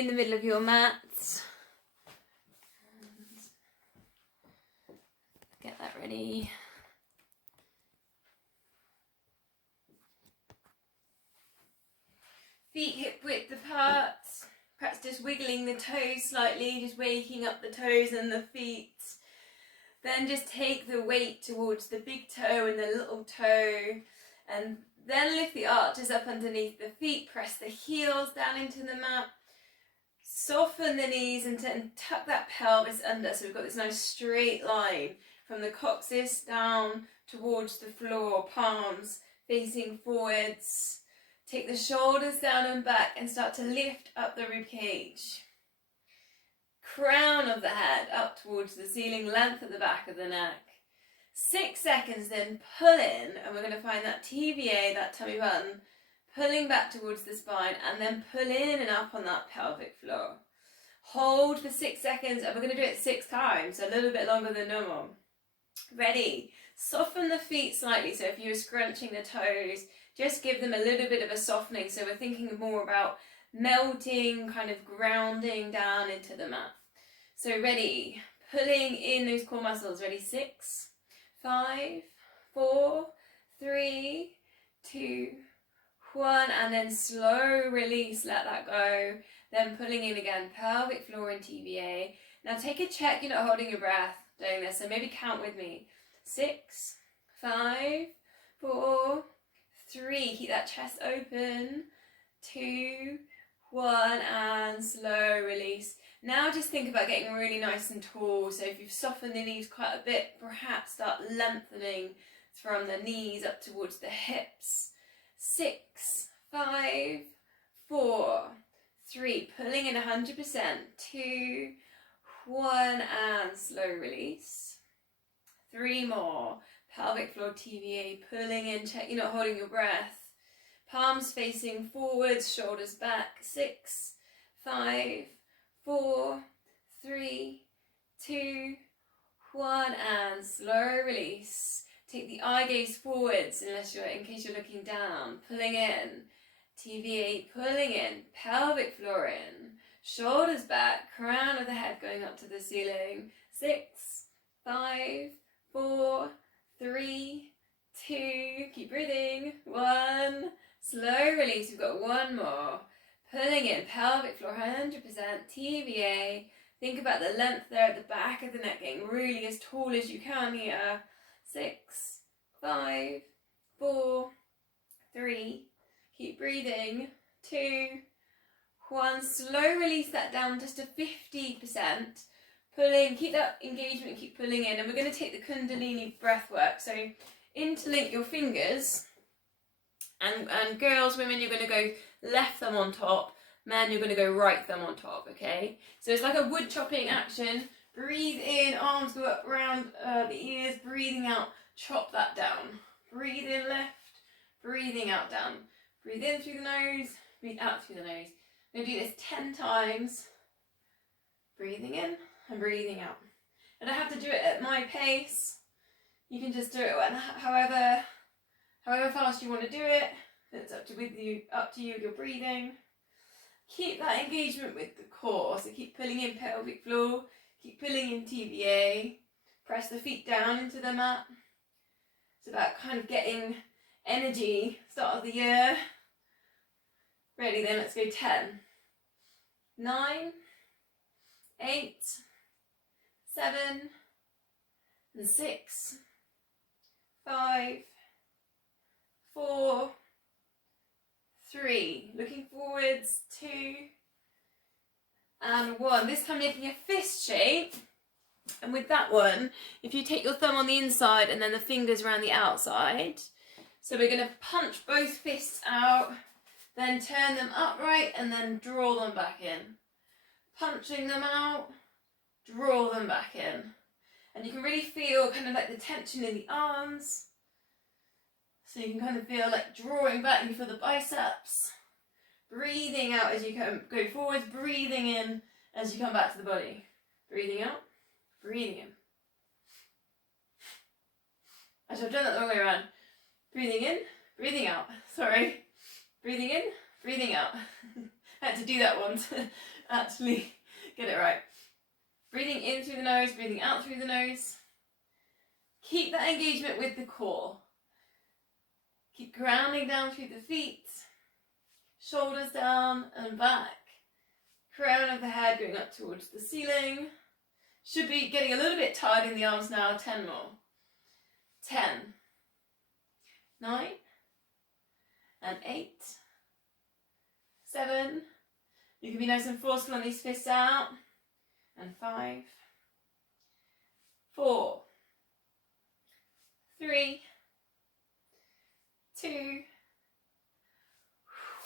in the middle of your mat. Get that ready. Feet hip width apart. Perhaps just wiggling the toes slightly, just waking up the toes and the feet. Then just take the weight towards the big toe and the little toe, and then lift the arches up underneath the feet, press the heels down into the mat, soften the knees and tuck that pelvis under, so we've got this nice straight line from the coccyx down towards the floor, palms facing forwards. Take the shoulders down and back and start to lift up the ribcage. Crown of the head up towards the ceiling, length at the back of the neck. 6 seconds, then pull in, and we're going to find that TVA, that tummy button, pulling back towards the spine, and then pull in and up on that pelvic floor. Hold for 6 seconds, and we're going to do it 6 times, so a little bit longer than normal. Ready? Soften the feet slightly, so if you were scrunching the toes, just give them a little bit of a softening, so we're thinking more about melting, kind of grounding down into the mat. So ready, pulling in those core muscles. Ready, 6, 5, 4, 3, 2, 1, and then slow release, let that go. Then pulling in again, pelvic floor and TVA. Now take a check you're not holding your breath doing this, so maybe count with me. 6, 5, 4, 3, keep that chest open. 2, 1, and slow release. Now just think about getting really nice and tall. So if you've softened the knees quite a bit, perhaps start lengthening from the knees up towards the hips. 6, 5, 4, 3, pulling in 100%. 2, 1, and slow release. 3 more. Pelvic floor TVA, pulling in, check you're not holding your breath. Palms facing forwards, shoulders back. 6, 5, 4, 3, 2, 1, and slow release. Take the eye gaze forwards in case you're looking down. Pulling in, TVA, pulling in, pelvic floor in, shoulders back, crown of the head going up to the ceiling. 6, 5, 4, 3, 2, keep breathing. 1, slow release. We've got 1 more. Pulling in, pelvic floor 100%, TVA. Think about the length there at the back of the neck, getting really as tall as you can here. 6, 5, 4, 3, keep breathing. 2, 1, slow release that down just to 50%. Pulling, keep that engagement, keep pulling in, and we're going to take the Kundalini breath work. So interlink your fingers, and girls, women, you're going to go left thumb on top, men, you're going to go right thumb on top, okay? So it's like a wood chopping action. Breathe in, arms go up around the ears, breathing out, chop that down. Breathe in left, breathing out down. Breathe in through the nose, breathe out through the nose. I'm going to do this 10 times. Breathing in and breathing out. I don't have to do it at my pace. You can just do it however fast you want to do it. It's up to you with your breathing. Keep that engagement with the core. So keep pulling in pelvic floor, keep pulling in TVA. Press the feet down into the mat. It's about kind of getting energy, start of the year. Ready then, let's go 10, 9, 8, 7, and 6, 5, 4, 3. Looking forwards, 2, and 1. This time making a fist shape. And with that one, if you take your thumb on the inside and then the fingers around the outside. So we're going to punch both fists out, then turn them upright and then draw them back in. Punching them out, draw them back in. And you can really feel kind of like the tension in the arms. So you can kind of feel like drawing back, you feel the biceps. Breathing out as you go forwards, breathing in as you come back to the body. Breathing out, breathing in. Actually, I've done that the wrong way around. Breathing in, breathing out. Sorry. Breathing in, breathing out. I had to do that one to actually get it right. Breathing in through the nose, breathing out through the nose. Keep that engagement with the core. Keep grounding down through the feet. Shoulders down and back. Crown of the head going up towards the ceiling. Should be getting a little bit tired in the arms now. 10 more. 10. 9. And 8. 7. You can be nice and forceful on these fists out. And 5. 4. 3. 2.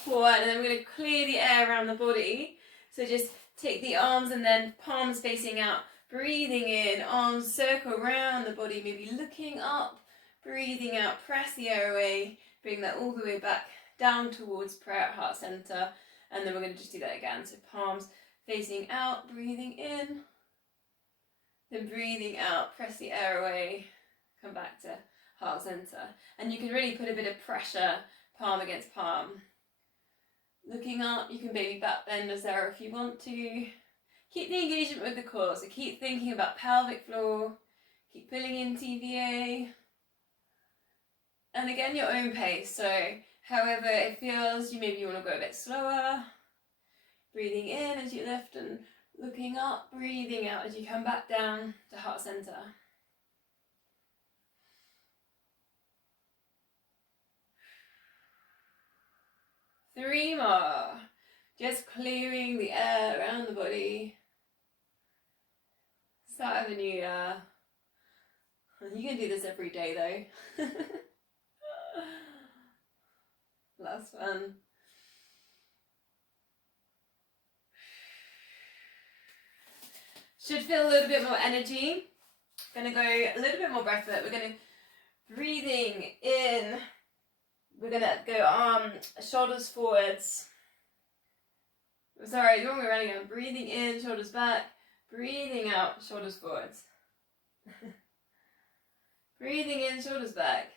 1. And then we're going to clear the air around the body. So just take the arms and then palms facing out. Breathing in, arms circle around the body, maybe looking up. Breathing out, press the air away. Bring that all the way back down towards prayer at heart center. And then we're going to just do that again. So palms facing out, breathing in. Then breathing out, press the air away. Come back to heart center. And you can really put a bit of pressure, palm against palm. Looking up, you can baby back bend as there if you want to. Keep the engagement with the core, so keep thinking about pelvic floor. Keep pulling in TVA. And again, your own pace, so however it feels, maybe want to go a bit slower. Breathing in as you lift and looking up, breathing out as you come back down to heart center. Three more. Just clearing the air around the body. Start of a new year. You can do this every day though. Last one. Should feel a little bit more energy. Gonna go a little bit more breath work. We're gonna breathing in. We're gonna go shoulders forwards. Sorry, the wrong way around again. Breathing in, shoulders back. Breathing out, shoulders forwards. Breathing in, shoulders back.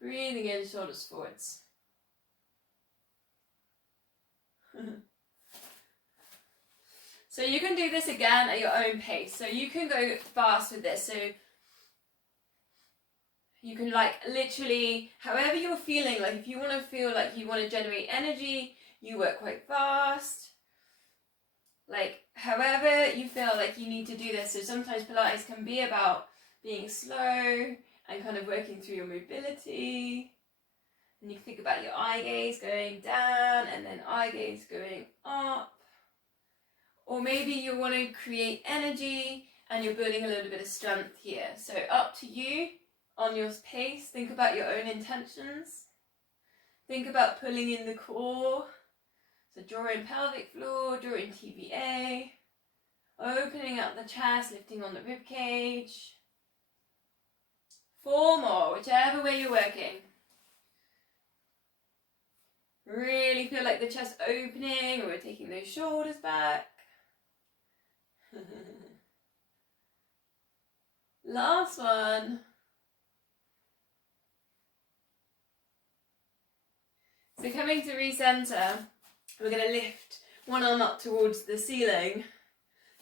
Breathing in, shoulders forwards. So you can do this again at your own pace. So you can go fast with this. So you can like literally, however you're feeling, like if you want to feel like you want to generate energy, you work quite fast. Like however you feel like you need to do this. So sometimes Pilates can be about being slow and kind of working through your mobility. And you think about your eye gaze going down and then eye gaze going up. Or maybe you want to create energy and you're building a little bit of strength here. So up to you on your pace. Think about your own intentions. Think about pulling in the core. So draw in pelvic floor, draw in TVA. Opening up the chest, lifting on the rib cage. 4 more, whichever way you're working. Really feel like the chest opening, or we're taking those shoulders back. Last one. So coming to recenter, we're going to lift one arm up towards the ceiling.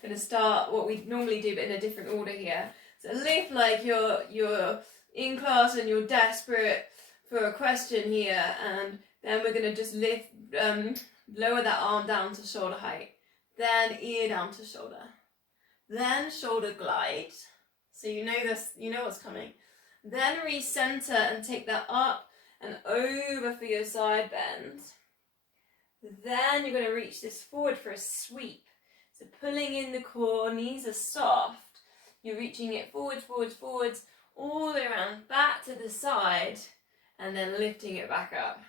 Going to start what we normally do, but in a different order here. So lift like you're in class and you're desperate for a question here, and then we're going to just lift, lower that arm down to shoulder height, then ear down to shoulder, then shoulder glide. So you know this, you know what's coming. Then recenter and take that up and over for your side bend. Then you're going to reach this forward for a sweep. So pulling in the core, knees are soft. You're reaching it forwards, forwards, forwards, all the way around, back to the side, and then lifting it back up.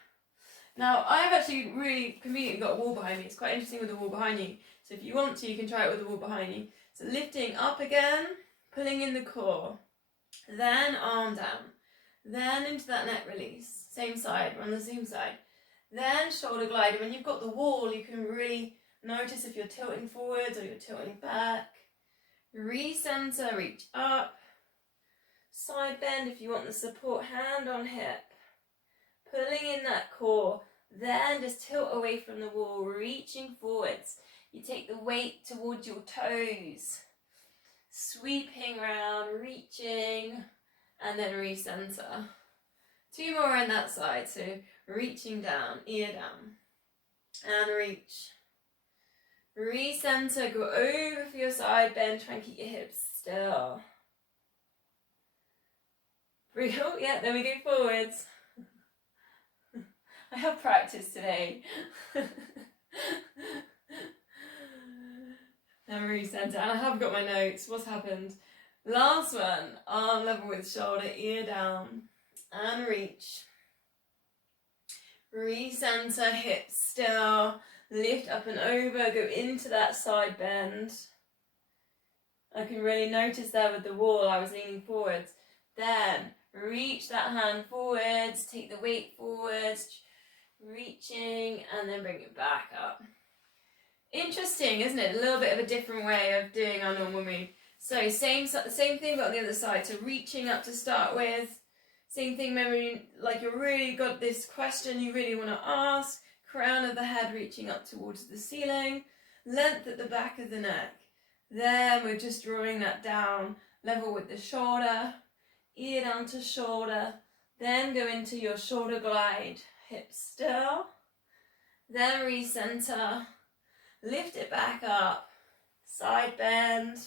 Now, I've actually really conveniently got a wall behind me. It's quite interesting with the wall behind you. So if you want to, you can try it with the wall behind you. So lifting up again, pulling in the core, then arm down, then into that neck release. Same side, we're on the same side. Then shoulder glide. And when you've got the wall, you can really notice if you're tilting forwards or you're tilting back. Recenter, reach up. Side bend if you want the support, hand on hip. Pulling in that core, Then just tilt away from the wall, reaching forwards. You take the weight towards your toes, sweeping around, reaching, and then recenter. 2 more on that side, so reaching down, ear down, and reach. Recenter, go over for your side bend, try and keep your hips still. Breathe, oh yeah, then we go forwards. I have practice today. And recenter, and I have got my notes. What's happened? Last one, arm level with shoulder, ear down, and reach. Recenter, hips still, lift up and over, go into that side bend. I can really notice there with the wall, I was leaning forwards. Then reach that hand forwards, take the weight forwards, reaching, and then bring it back up. Interesting, isn't it? A little bit of a different way of doing our normal move. So same thing but on the other side. So reaching up to start with. Same thing, memory, like you're really got this question you really want to ask. Crown of the head reaching up towards the ceiling. Length at the back of the neck. Then we're just drawing that down, level with the shoulder. Ear down to shoulder. Then go into your shoulder glide. Hips still. Then recenter. Lift it back up. Side bend.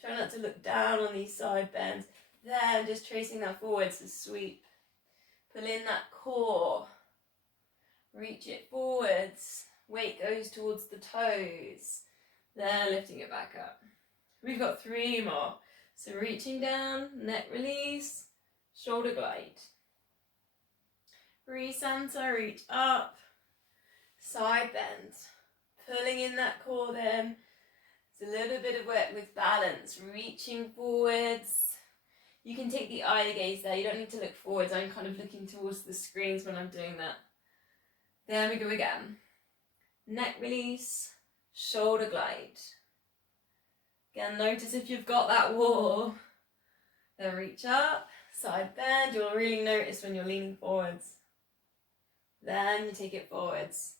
Try not to look down on these side bends. Then just tracing that forwards to sweep. Pull in that core. Reach it forwards. Weight goes towards the toes. Then lifting it back up. We've got 3 more. So reaching down, neck release, shoulder glide. Recenter, reach up. Side bend. Pulling in that core then. It's a little bit of work with balance. Reaching forwards. You can take the eye gaze there. You don't need to look forwards. I'm kind of looking towards the screens when I'm doing that. There we go again. Neck release. Shoulder glide. Again, notice if you've got that wall. Then reach up. Side bend. You'll really notice when you're leaning forwards. Then you take it forwards.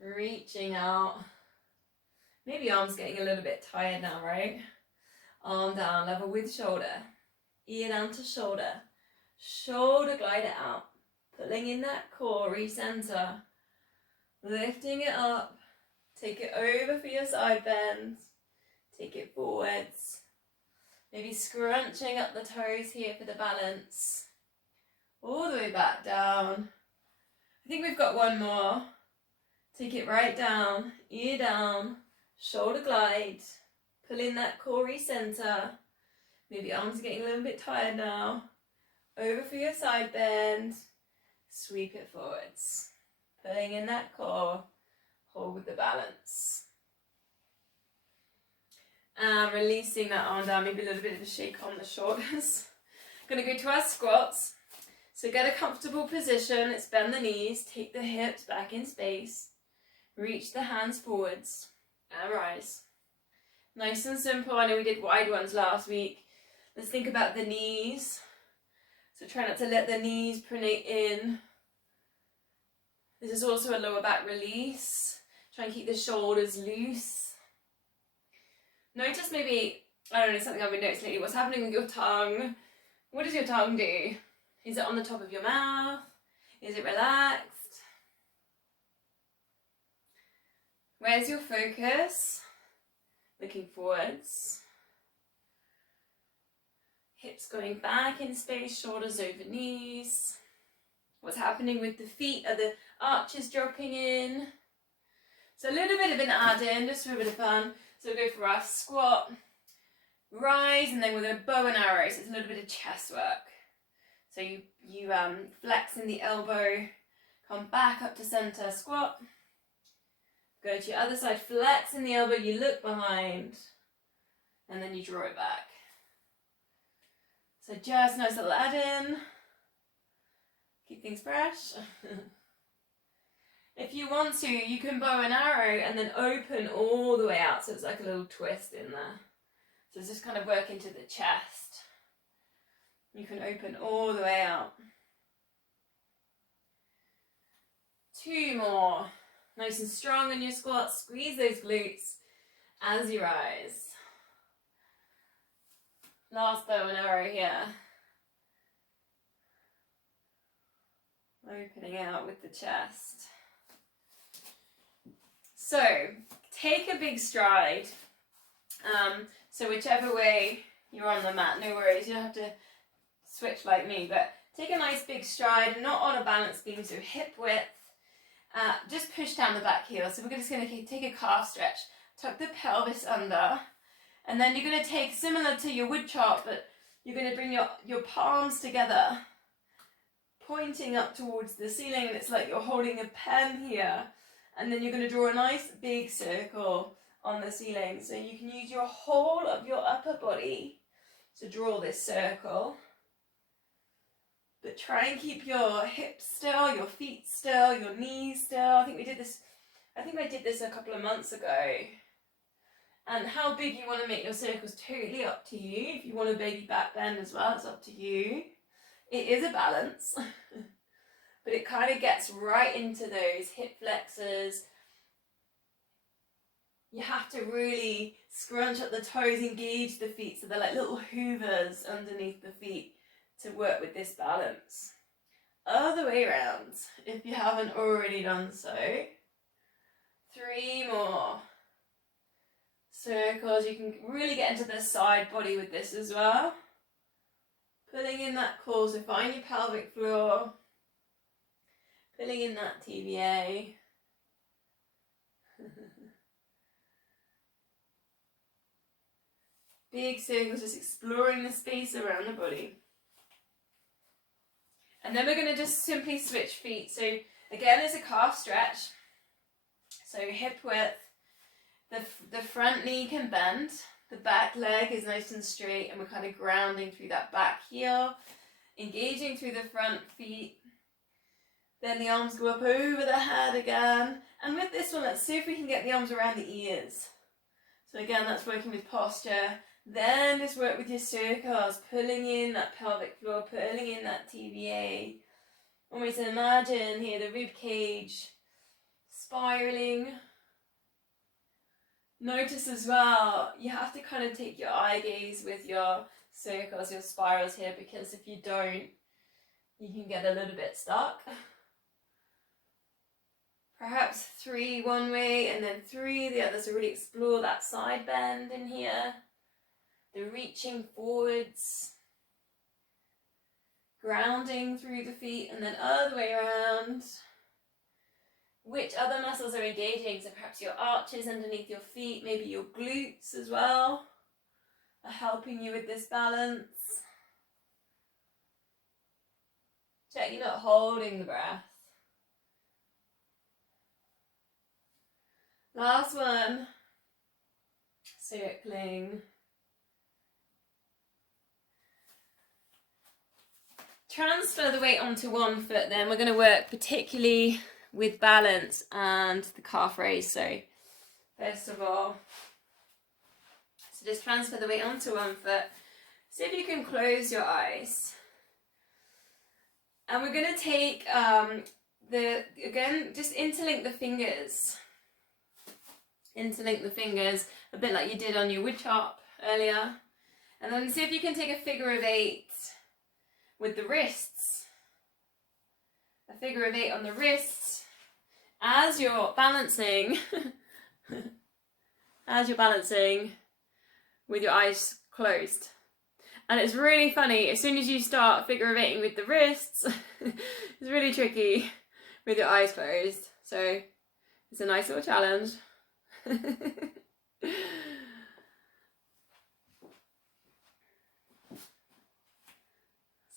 Reaching out. Maybe arms getting a little bit tired now, right? Arm down, level with shoulder. Ear down to shoulder. Shoulder glide it out. Pulling in that core, recenter. Lifting it up. Take it over for your side bends. Take it forwards. Maybe scrunching up the toes here for the balance. All the way back down. I think we've got one more. Take it right down, ear down, shoulder glide. Pull in that core recenter. Maybe arms are getting a little bit tired now. Over for your side bend. Sweep it forwards. Pulling in that core. Hold with the balance. And releasing that arm down. Maybe a little bit of a shake on the shoulders. Going to go to our squats. So get a comfortable position. Let's bend the knees. Take the hips back in space. Reach the hands forwards and rise. Nice and simple. I know we did wide ones last week. Let's think about the knees. So try not to let the knees pronate in. This is also a lower back release. Try and keep the shoulders loose. Notice maybe, I don't know, something I've been noticing lately. What's happening with your tongue? What does your tongue do? Is it on the top of your mouth? Is it relaxed? Where's your focus? Looking forwards. Hips going back in space, shoulders over knees. What's happening with the feet? Are the arches dropping in? So a little bit of an add-in, just for a bit of fun. So we'll go for our squat, rise, and then we're going to bow and arrow. So it's a little bit of chest work. So you flex in the elbow, come back up to center, squat. Go to your other side, flex in the elbow, you look behind, and then you draw it back. So just nice little add-in. Keep things fresh. If you want to, you can bow and arrow and then open all the way out, so it's like a little twist in there. So it's just kind of work into the chest. You can open all the way out. 2 more. Nice and strong in your squats. Squeeze those glutes as you rise. Last bow and arrow here. Opening out with the chest. So, take a big stride. So whichever way you're on the mat, no worries, you don't have to switch like me, but take a nice big stride, not on a balance beam, so hip width. Just push down the back heel. So we're just going to take a calf stretch, tuck the pelvis under, and then you're going to take, similar to your wood chop, but you're going to bring your palms together, pointing up towards the ceiling. It's like you're holding a pen here, and then you're going to draw a nice big circle on the ceiling. So you can use your whole of your upper body to draw this circle. But try and keep your hips still, your feet still, your knees still. I think I did this a couple of months ago. And how big you want to make your circles, totally up to you. If you want a baby back bend as well, it's up to you. It is a balance. But it kind of gets right into those hip flexors. You have to really scrunch up the toes, engage the feet so they're like little hoovers underneath the feet to work with this balance. Other way around, if you haven't already done so. 3 more circles. You can really get into the side body with this as well. Pulling in that core, so find your pelvic floor. Pulling in that TVA. Big circles, just exploring the space around the body. And then we're going to just simply switch feet. So again, it's a calf stretch. So hip width, the front knee can bend, the back leg is nice and straight, and we're kind of grounding through that back heel, engaging through the front feet. Then the arms go up over the head again. And with this one, let's see if we can get the arms around the ears. So again, that's working with posture. Then just work with your circles, pulling in that pelvic floor, pulling in that TVA. Almost imagine here the rib cage spiraling. Notice as well, you have to kind of take your eye gaze with your circles, your spirals here, because if you don't, you can get a little bit stuck. Perhaps 3 one way and then 3 the other, so really explore that side bend in here. The reaching forwards, grounding through the feet, and then other way around. Which other muscles are engaging? So perhaps your arches underneath your feet, maybe your glutes as well are helping you with this balance. Check you're not holding the breath. Last one, circling. Transfer the weight onto one foot then. We're going to work particularly with balance and the calf raise. So first of all, so just transfer the weight onto one foot. See if you can close your eyes. And we're going to take, again, just interlink the fingers. Interlink the fingers, a bit like you did on your wood chop earlier. And then see if you can take a figure of 8 with the wrists. A figure of 8 on the wrists as you're balancing. As you're balancing with your eyes closed. And it's really funny, as soon as you start figure of 8ing with the wrists, it's really tricky with your eyes closed. So it's a nice little challenge.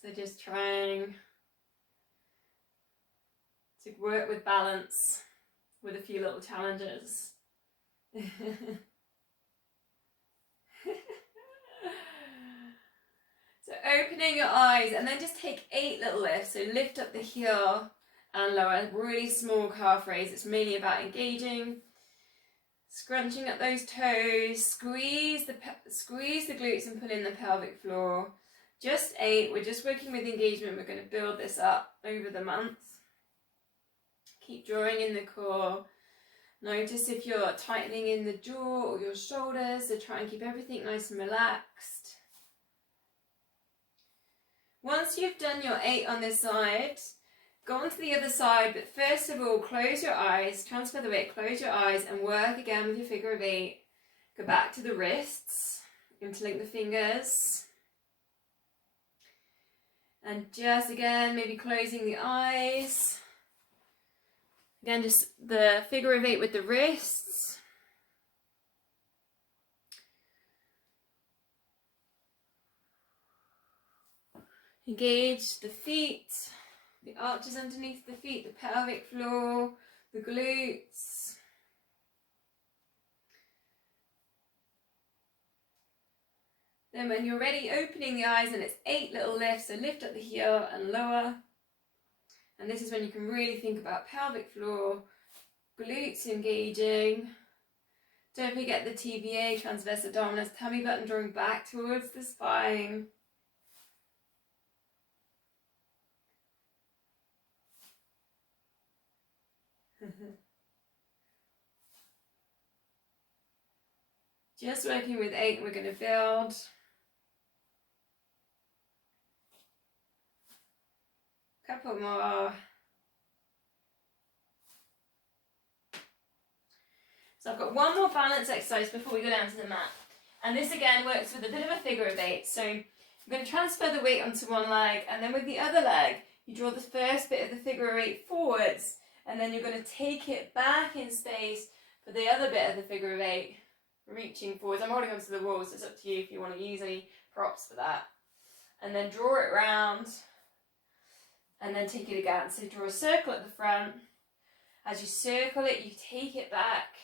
So just trying to work with balance with a few little challenges. So opening your eyes and then just take 8 little lifts. So lift up the heel and lower, really small calf raise. It's mainly about engaging, scrunching up those toes, squeeze the glutes and pull in the pelvic floor. Just 8, we're just working with engagement. We're going to build this up over the months. Keep drawing in the core. Notice if you're tightening in the jaw or your shoulders, so try and keep everything nice and relaxed. Once you've done your 8 on this side, go on to the other side, but first of all, close your eyes, transfer the weight, close your eyes, and work again with your figure of 8. Go back to the wrists, interlink the fingers. And just again, maybe closing the eyes. Again, just the figure of 8 with the wrists. Engage the feet, the arches underneath the feet, the pelvic floor, the glutes. Then when you're ready, opening the eyes, and it's 8 little lifts, so lift up the heel and lower. And this is when you can really think about pelvic floor, glutes engaging. Don't forget the TVA, transverse abdominis, tummy button drawing back towards the spine. Just working with 8, we're going to build. Couple more. So I've got one more balance exercise before we go down to the mat. And this again works with a bit of a figure of 8. So I'm going to transfer the weight onto one leg, and then with the other leg, you draw the first bit of the figure of 8 forwards, and then you're going to take it back in space for the other bit of the figure of 8, reaching forwards. I'm holding onto the wall, so it's up to you if you want to use any props for that. And then draw it round, and then take it again. So draw a circle at the front. As you circle it, you take it back,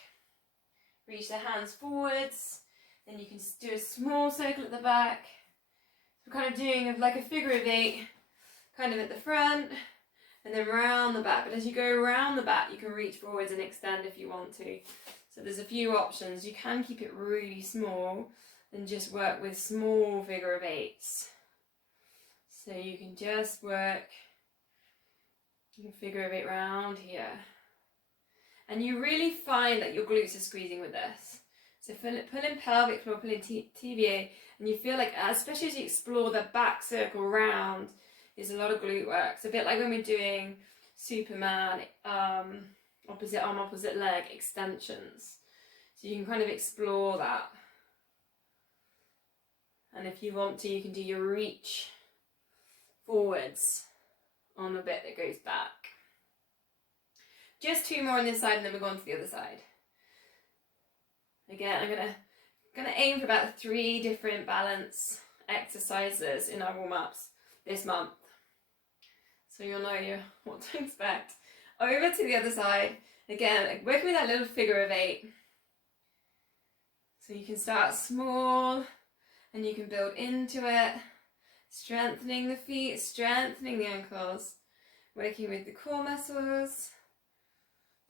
reach the hands forwards, then you can do a small circle at the back. So we're kind of doing like a figure of 8, kind of at the front, and then round the back. But as you go around the back, you can reach forwards and extend if you want to. So there's a few options. You can keep it really small and just work with small figure of 8s. So you can just work your figure of 8 round here. And you really find that your glutes are squeezing with this. So pull in pelvic floor, pull in TVA, and you feel like, especially as you explore the back circle round, is a lot of glute work. It's a bit like when we're doing Superman, opposite arm, opposite leg extensions. So you can kind of explore that. And if you want to, you can do your reach forwards on the bit that goes back. Just 2 more on this side, and then we'll go on to the other side. Again, I'm gonna aim for about 3 different balance exercises in our warm-ups this month, so you'll know what to expect. Over to the other side. Again, working with that little figure of 8. So you can start small, and you can build into it, strengthening the feet, strengthening the ankles, working with the core muscles,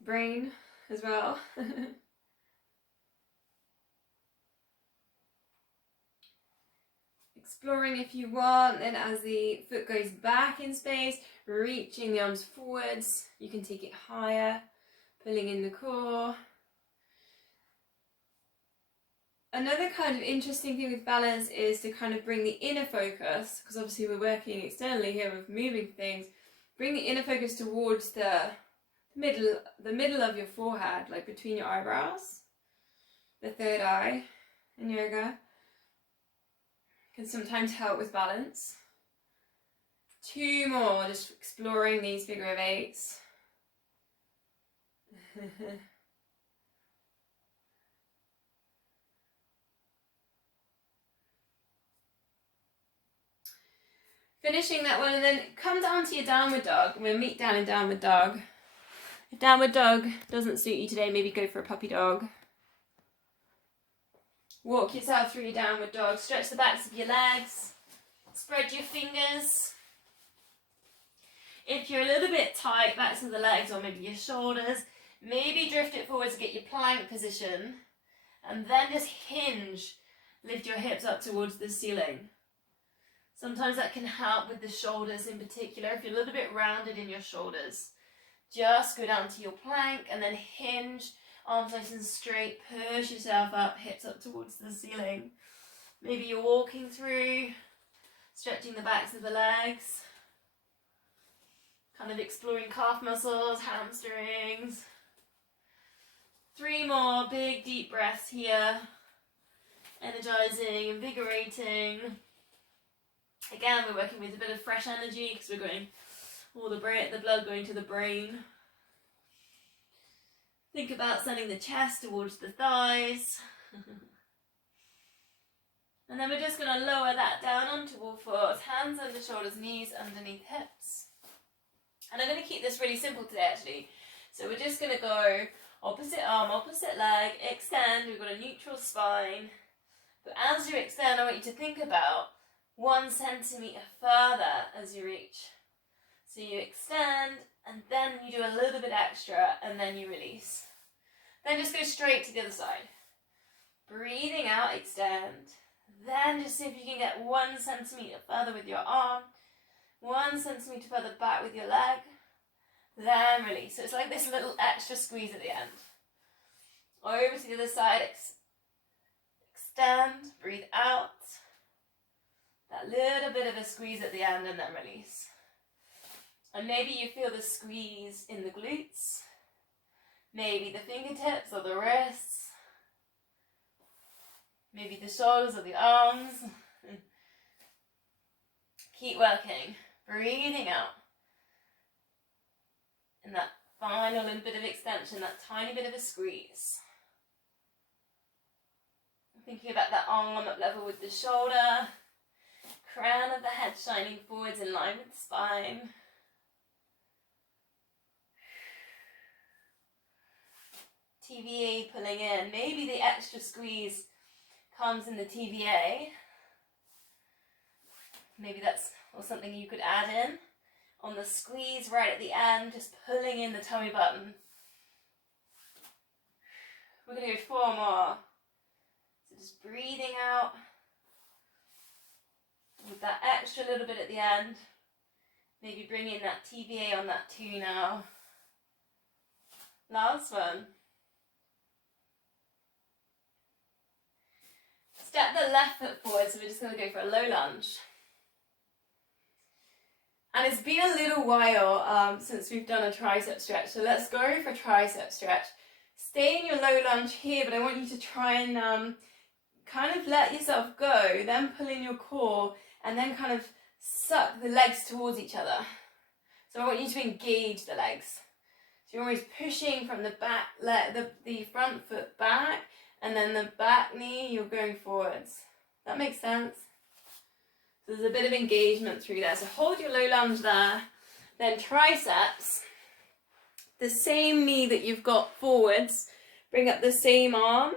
brain as well. Exploring if you want, then as the foot goes back in space, reaching the arms forwards, you can take it higher, pulling in the core. Another kind of interesting thing with balance is to kind of bring the inner focus, because obviously we're working externally here with moving things, bring the inner focus towards the middle of your forehead, like between your eyebrows, the third eye in yoga. Can sometimes help with balance. 2 more, just exploring these figure of 8s. Finishing that one, and then come down to your downward dog. We'll meet down in downward dog. If downward dog doesn't suit you today, maybe go for a puppy dog. Walk yourself through your downward dog. Stretch the backs of your legs. Spread your fingers. If you're a little bit tight, backs of the legs or maybe your shoulders, maybe drift it forward to get your plank position. And then just hinge. Lift your hips up towards the ceiling. Sometimes that can help with the shoulders in particular. If you're a little bit rounded in your shoulders, Just go down to your plank and then hinge, arms nice and straight, push yourself up, hips up towards the ceiling. Maybe you're walking through, stretching the backs of the legs, kind of exploring calf muscles, hamstrings. 3 more big deep breaths here, energizing, invigorating. Again, we're working with a bit of fresh energy because we're going all the blood going to the brain. Think about sending the chest towards the thighs. And then we're just going to lower that down onto all fours, hands under shoulders, knees underneath hips. And I'm going to keep this really simple today actually. So we're just going to go opposite arm, opposite leg, extend, we've got a neutral spine. But as you extend, I want you to think about 1 centimetre further as you reach. So you extend, and then you do a little bit extra, and then you release. Then just go straight to the other side. Breathing out, extend. Then just see if you can get 1 centimetre further with your arm, 1 centimetre further back with your leg, then release. So it's like this little extra squeeze at the end. Over to the other side, extend, breathe out. That little bit of a squeeze at the end and then release. And maybe you feel the squeeze in the glutes, maybe the fingertips or the wrists, maybe the shoulders or the arms. Keep working, breathing out. And that final little bit of extension, that tiny bit of a squeeze. Thinking about that arm up level with the shoulder, crown of the head shining forwards in line with the spine. TVA pulling in. Maybe the extra squeeze comes in the TVA. Maybe that's something you could add in. On the squeeze right at the end, just pulling in the tummy button. We're going to go 4 more. So just breathing out. With that extra little bit at the end. Maybe bring in that TVA on that 2 now. Last one. Step the left foot forward, so we're just going to go for a low lunge. And it's been a little while since we've done a tricep stretch, so let's go for tricep stretch. Stay in your low lunge here, but I want you to try and kind of let yourself go, then pull in your core, and then kind of suck the legs towards each other. So I want you to engage the legs. So you're always pushing from the back leg, the front foot back, and then the back knee, you're going forwards. That makes sense? So there's a bit of engagement through there. So hold your low lunge there. Then triceps. The same knee that you've got forwards. Bring up the same arm.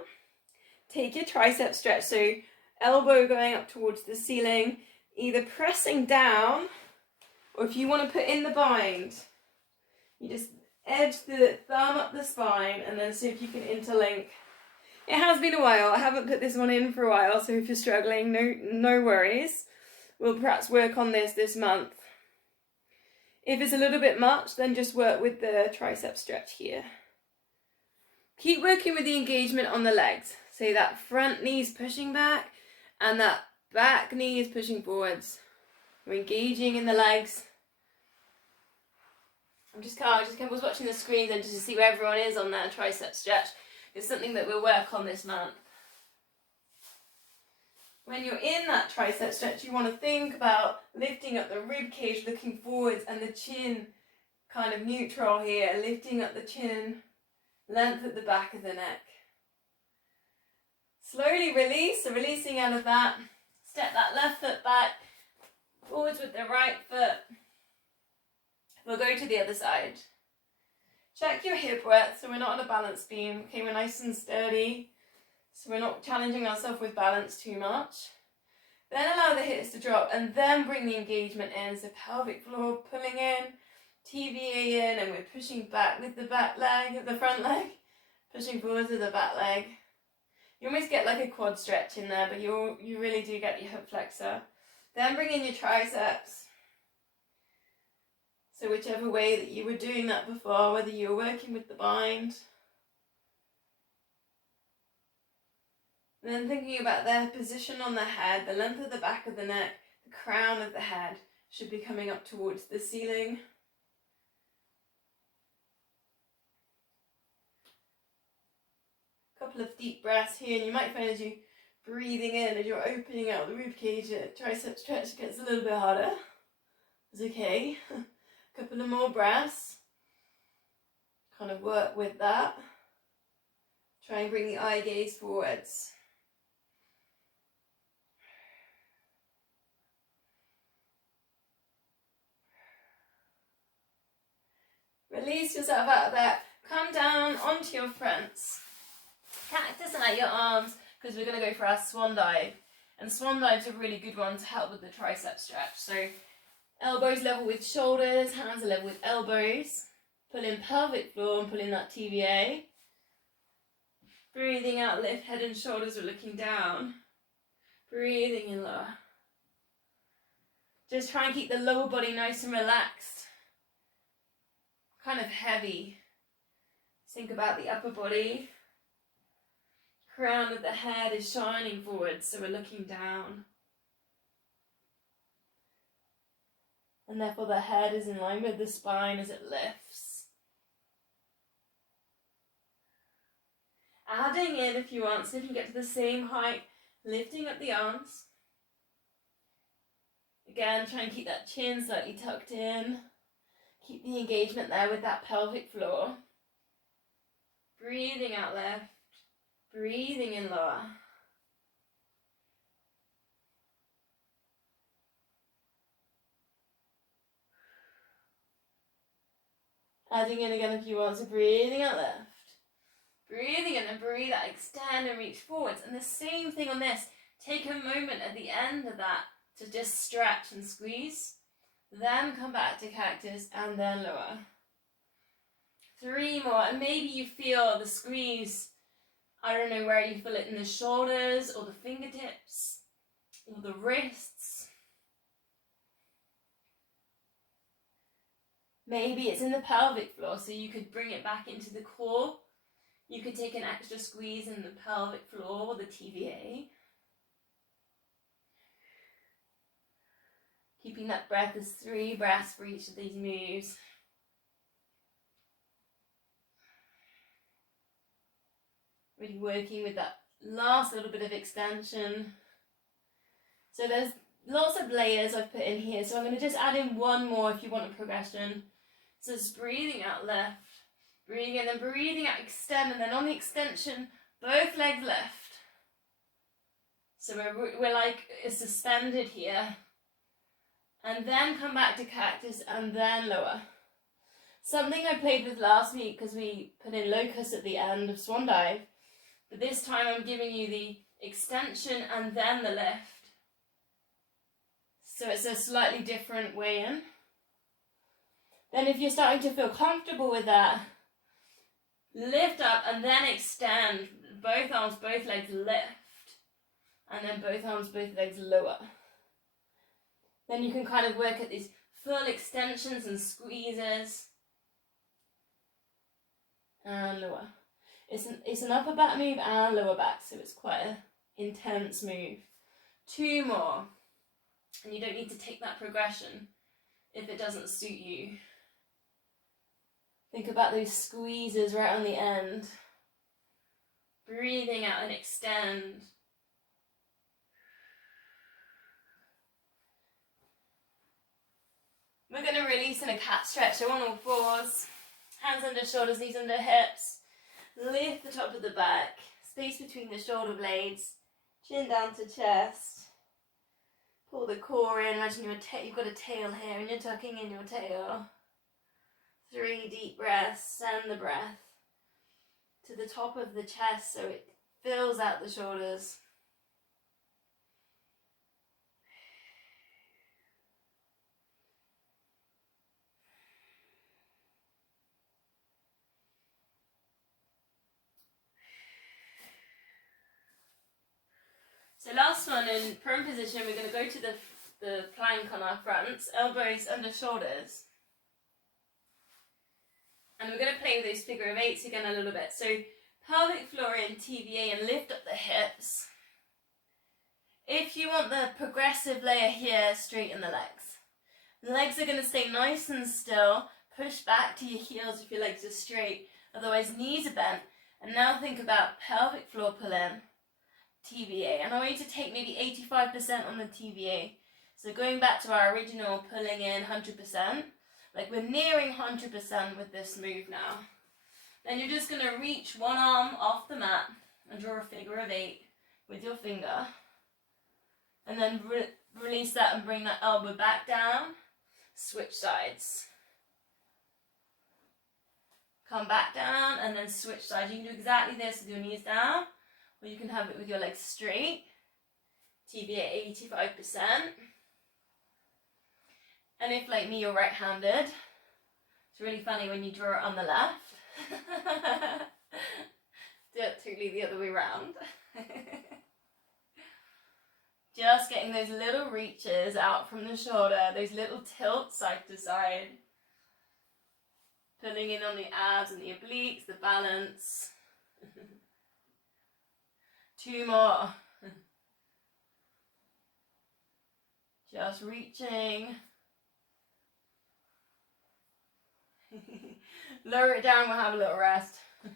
Take your tricep stretch. So elbow going up towards the ceiling. Either pressing down, or if you want to put in the bind, you just edge the thumb up the spine and then see if you can interlink. It has been a while. I haven't put this one in for a while, so if you're struggling, no worries. We'll perhaps work on this month. If it's a little bit much, then just work with the tricep stretch here. Keep working with the engagement on the legs. So that front knee's pushing back and that back knee is pushing forwards. We're engaging in the legs. I was watching the screen then just to see where everyone is on that tricep stretch. It's something that we'll work on this month. When you're in that tricep stretch, you want to think about lifting up the rib cage, looking forwards, and the chin kind of neutral here, lifting up the chin, length at the back of the neck. Slowly release, so releasing out of that. Step that left foot back, forwards with the right foot. We'll go to the other side. Check your hip width, so we're not on a balance beam. Okay, we're nice and sturdy. So we're not challenging ourselves with balance too much. Then allow the hips to drop and then bring the engagement in. So pelvic floor pulling in, TVA in, and we're pushing back with the back leg, the front leg, pushing forwards with the back leg. You almost get like a quad stretch in there, but you really do get your hip flexor. Then bring in your triceps. So whichever way that you were doing that before, whether you were working with the bind. And then thinking about their position on the head, the length of the back of the neck, the crown of the head should be coming up towards the ceiling. A couple of deep breaths here, and you might find as you breathing in, as you're opening out the ribcage, tricep stretch gets a little bit harder. It's okay. A couple of more breaths. Kind of work with that. Try and bring the eye gaze forwards. Release yourself out of that. Come down onto your fronts. Cactus and out your arms, because we're going to go for our Swan Dive. And Swan Dive's a really good one to help with the tricep stretch. So elbows level with shoulders, hands are level with elbows. Pull in pelvic floor and pull in that TVA. Breathing out, lift head and shoulders, we're looking down. Breathing in lower. Just try and keep the lower body nice and relaxed. Kind of heavy. Think about the upper body. Crown of the head is shining forward, so we're looking down. And therefore the head is in line with the spine as it lifts. Adding in if you want, so if you can get to the same height, lifting up the arms. Again, try and keep that chin slightly tucked in. Keep the engagement there with that pelvic floor. Breathing out left, breathing in lower. Adding in again if you want, so breathing out left. Breathing in and breathe out, extend and reach forwards. And the same thing on this. Take a moment at the end of that to just stretch and squeeze. Then come back to cactus and then lower. 3 more, and maybe you feel the squeeze. I don't know where you feel it, in the shoulders or the fingertips or the wrists. Maybe it's in the pelvic floor, so you could bring it back into the core. You could take an extra squeeze in the pelvic floor or the TVA. Keeping that breath as 3 breaths for each of these moves. Really working with that last little bit of extension. So there's lots of layers I've put in here, so I'm going to just add in one more if you want a progression. So just breathing out left, breathing in and breathing out, extend, and then on the extension, both legs left. So we're like suspended here. And then come back to cactus and then lower. Something I played with last week because we put in locust at the end of Swan Dive. But this time I'm giving you the extension and then the lift. So it's a slightly different way in. Then if you're starting to feel comfortable with that, lift up and then extend. Both arms, both legs lift. And then both arms, both legs lower. Then you can kind of work at these full extensions and squeezes. And lower. It's an upper back move and lower back, so it's quite an intense move. 2 more. And you don't need to take that progression if it doesn't suit you. Think about those squeezes right on the end. Breathing out and extend. We're going to release in a cat stretch, so on all fours. Hands under shoulders, knees under hips. Lift the top of the back. Space between the shoulder blades. Chin down to chest. Pull the core in. Imagine you've got a tail here and you're tucking in your tail. 3 deep breaths. Send the breath to the top of the chest so it fills out the shoulders. So last one, in prone position, we're going to go to the plank on our fronts, elbows under shoulders. And we're going to play with those figure of eights again a little bit. So pelvic floor in, TVA, and lift up the hips. If you want the progressive layer here, straighten the legs. The legs are going to stay nice and still. Push back to your heels if your legs are straight. Otherwise, knees are bent. And now think about pelvic floor pull in, TVA. And I want you to take maybe 85% on the TVA. So going back to our original pulling in 100%. Like we're nearing 100% with this move now. Then you're just going to reach one arm off the mat and draw a figure of eight with your finger. And then release that and bring that elbow back down. Switch sides. Come back down and then switch sides. You can do exactly this with your knees down, or you can have it with your legs straight. TVA at 85%. And if, like me, you're right-handed, it's really funny when you draw it on the left. Do it totally the other way around. Just getting those little reaches out from the shoulder, those little tilts side to side. Pulling in on the abs and the obliques, the balance. 2 more. Just reaching. Lower it down, we'll have a little rest. A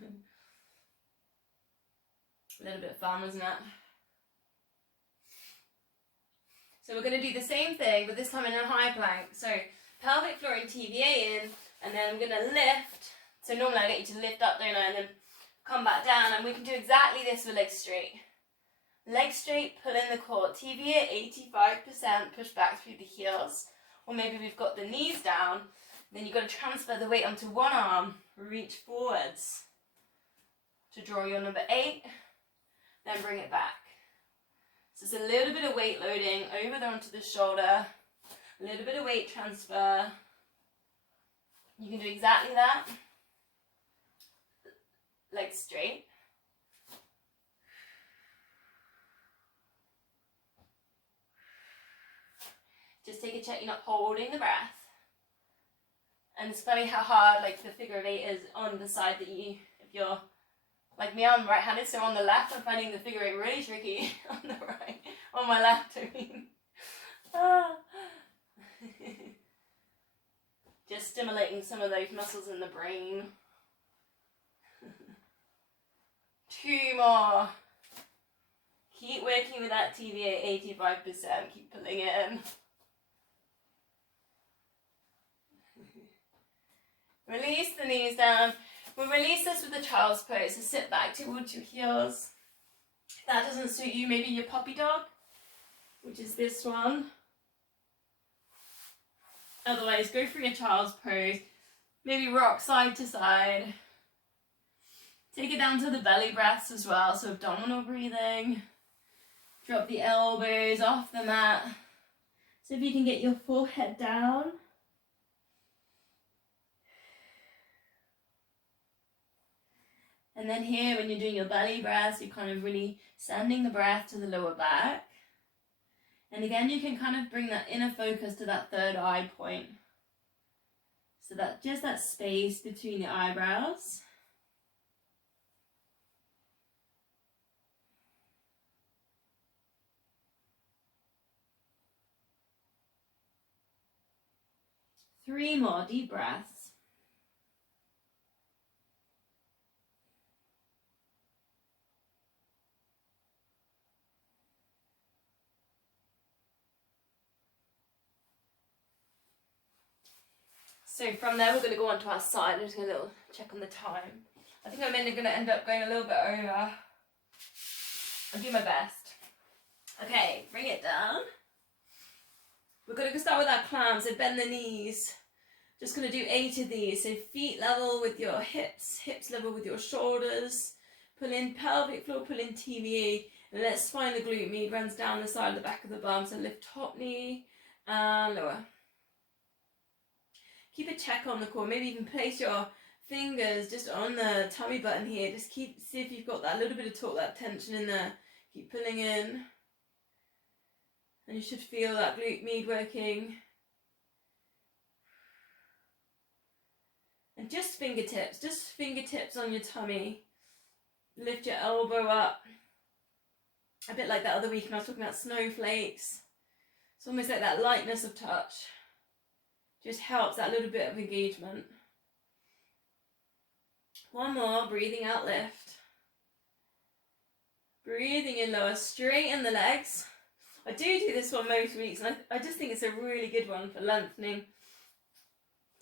little bit of fun, wasn't it? So we're going to do the same thing, but this time in a high plank. So pelvic floor and TVA in, and then I'm going to lift. So normally I get you to lift up, don't I? And then come back down, and we can do exactly this with legs straight. Legs straight, pull in the core. TVA 85%, push back through the heels. Or maybe we've got the knees down. Then you've got to transfer the weight onto one arm, reach forwards to draw your number 8, then bring it back. So it's a little bit of weight loading over there onto the shoulder, a little bit of weight transfer. You can do exactly that. Legs straight. Just take a check you're not holding the breath. And it's funny how hard like the figure of 8 is on the side that you, if you're like me, I'm right-handed, so on the left I'm finding the figure 8 really tricky. On the right, on my left I mean. Just stimulating some of those muscles in the brain. 2 more. Keep working with that TVA 85%, keep pulling it in. Release the knees down. We'll release this with the child's pose. So sit back towards your heels. If that doesn't suit you, maybe your puppy dog, which is this one. Otherwise, go for your child's pose. Maybe rock side to side. Take it down to the belly breaths as well, so abdominal breathing. Drop the elbows off the mat. So if you can get your forehead down. And then here, when you're doing your belly breaths, you're kind of really sending the breath to the lower back. And again, you can kind of bring that inner focus to that third eye point. So that just that space between the eyebrows. Three more deep breaths. So from there, we're going to go on to our side. I'm just going to little check on the time. I think I'm going to end up going a little bit over. I'll do my best. Okay, bring it down. We're going to start with our clams, so bend the knees. Just going to do 8 of these. So feet level with your hips, hips level with your shoulders. Pull in pelvic floor, pull in TVA. And let's find the glute med runs down the side of the back of the bum. So lift top knee and lower. Keep a check on the core. Maybe even place your fingers just on the tummy button here. Just see if you've got that little bit of torque, that tension in there. Keep pulling in. And you should feel that glute med working. And just fingertips on your tummy. Lift your elbow up. A bit like that other week when I was talking about snowflakes. It's almost like that lightness of touch. Just helps that little bit of engagement. One more, breathing out, lift. Breathing in, lower, straighten the legs. I do this one most weeks, and I just think it's a really good one for lengthening